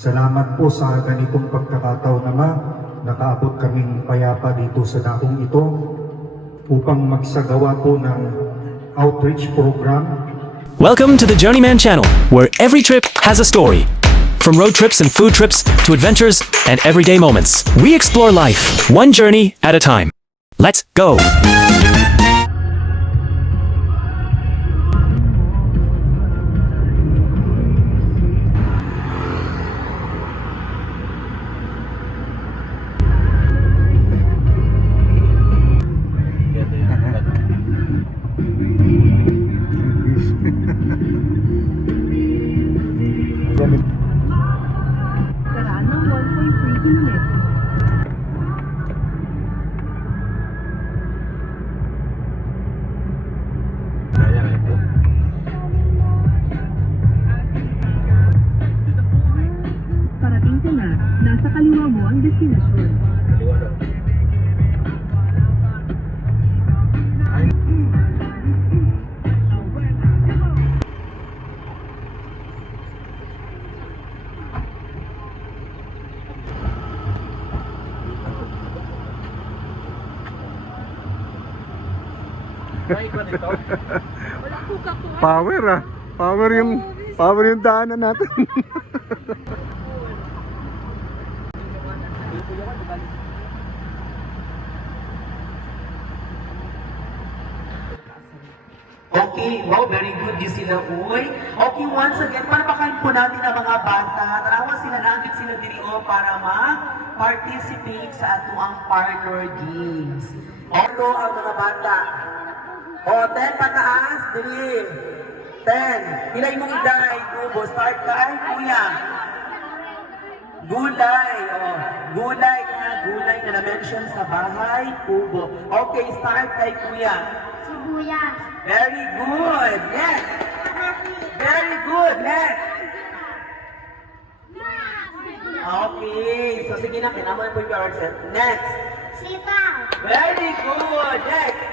Salamat po sa ganitong pagkakataon naman, nakaabot kaming payapa dito sa dakong ito upang magsagawa po ng outreach program. Welcome to the Journeyman channel, where every trip has a story. From road trips and food trips to adventures and everyday moments, we explore life, one journey at a time. Let's go! Karaan ng 1.3 kilometers. Parating ka na, nasa kaliwa mo ang destinasyon. Power ah. Power yung daanan natin. Okay, wow, very good din sila, uy. Okay, once again, palpakan po natin ang mga bata. Tarawa sila, nandit sila diri para ma-participate sa atong partner games. Ito ang mga bata. O, 10 pataas, diri. 10. Pilay mong iday, kubo. Start ka, ay, kuya. Gulay, gulay na na-mention sa bahay, kubo. Okay, start kay kuya. Sibuyas. Very good. Next. Very good. Next. Okay. So, sige na. Pinaman po yung ourselves. Next. Sitaw. Very good. Next.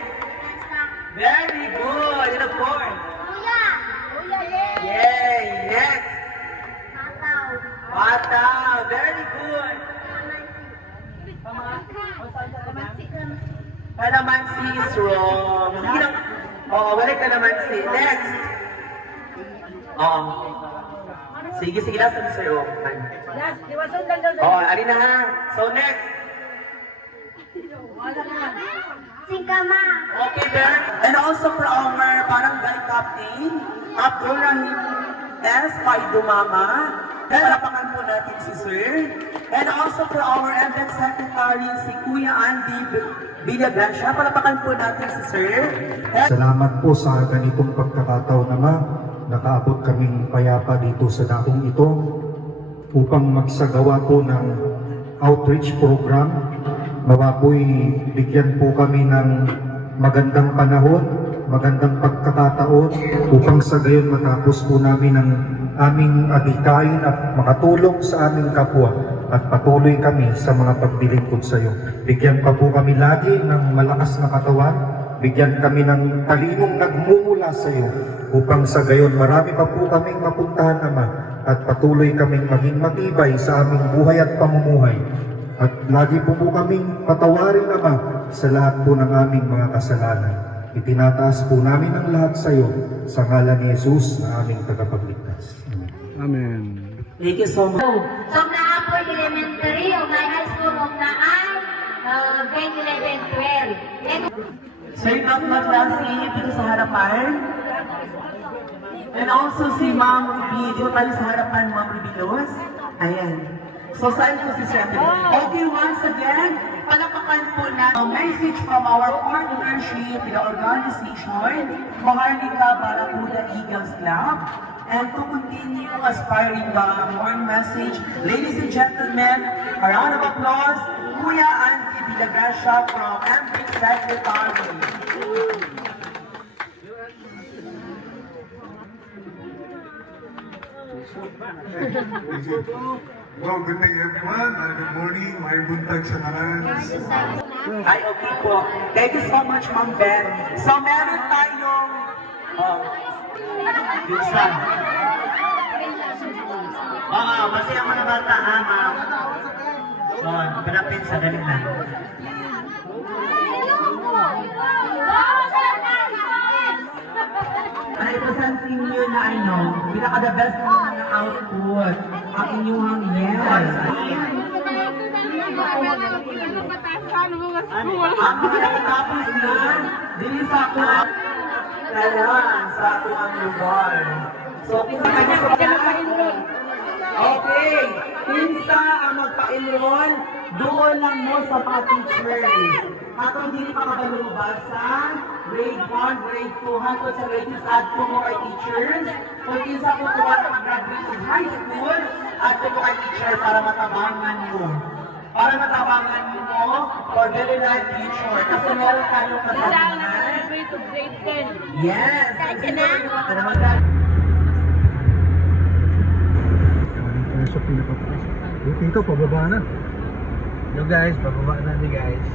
Very good. And of course. Luya. Luya. Yay. Next. Pataw. Pataw. Very good. Calamansi is wrong. Sige na. Wala calamansi. Next. Sige, nasa na sa'yo. Alin na ha. So, next. Singkama. Okay, there. And also for our barangay captain, Abdul Rahim S. Paidumama. Palapakan po natin si Sir. And also for our event secretary, si Kuya Andy Villagracia. Palapakan po natin si Sir. Salamat po sa ganitong pagkakataon naman, nakaabot kaming payapa dito sa dakong ito upang magsagawa po ng outreach program. Nawa po'y bigyan po kami ng magandang panahon, magandang pagkakataon upang sa gayon matapos po namin ang aming adikain at makatulong sa aming kapwa at patuloy kami sa mga paglilingkod sa iyo. Bigyan pa po kami lagi ng malakas na katawan, bigyan kami ng talinong nagmumula sa iyo upang sa gayon marami pa po kaming mapuntahan naman at patuloy kaming maging matibay sa aming buhay at pamumuhay. At lagi po kaming patawarin naman sa lahat po ng aming mga kasalanan. Itinataas po namin ang lahat sa iyo sa ngalan ni Jesus na aming tagapagligtas. Amen. Thank you so much. So, na-apoy elementary o may high school o na ay grade 11, 12. Sir, not si dito sa harapan. And also si Ma'am Ruby. Dito tayo sa harapan, Ma'am Ruby Los. Ayan. So, saan po si Sir Anthony? Okay, once again, palapakan po na a message from our partnership with the organization, Maharlika Barakuda Eagles Club. And to continue aspiring the morning message, ladies and gentlemen, a round of applause, Kuya Andy Villagracia from MPIC Secretary. Well, good day everyone. Good morning. May buntag sa kanan. Ay, okay po. Thank you so much, Ma'am Ben. So, meron tayong... Isa. Oo, basta yung mga bata, ha, ma'am. Oo, pinapin sa galing na. Ay, presenting nyo na pinaka-the best na mga output. Ang inyong yes. Ang mga nakatapos na, dili sa ako sa ako ang lugar. So, kung okay, pinsa ang magpa-enroll, doon lang mo sa mga teachers. Katong dili pa kabalubag sa grade 1, grade 2, hangtod sa grade 6, add po mo kay teachers. Kung kinsa po tuwa na mag-graduate ng high school, add po mo kay teacher para matabangan mo. Para matabangan mo for very life future. Kasi meron tayong kasabihan. Grade to grade 10. Yes! Kasi meron yung mga Ano sa pinakataas? Dito, pababa na. Yo guys, bababa na ni guys.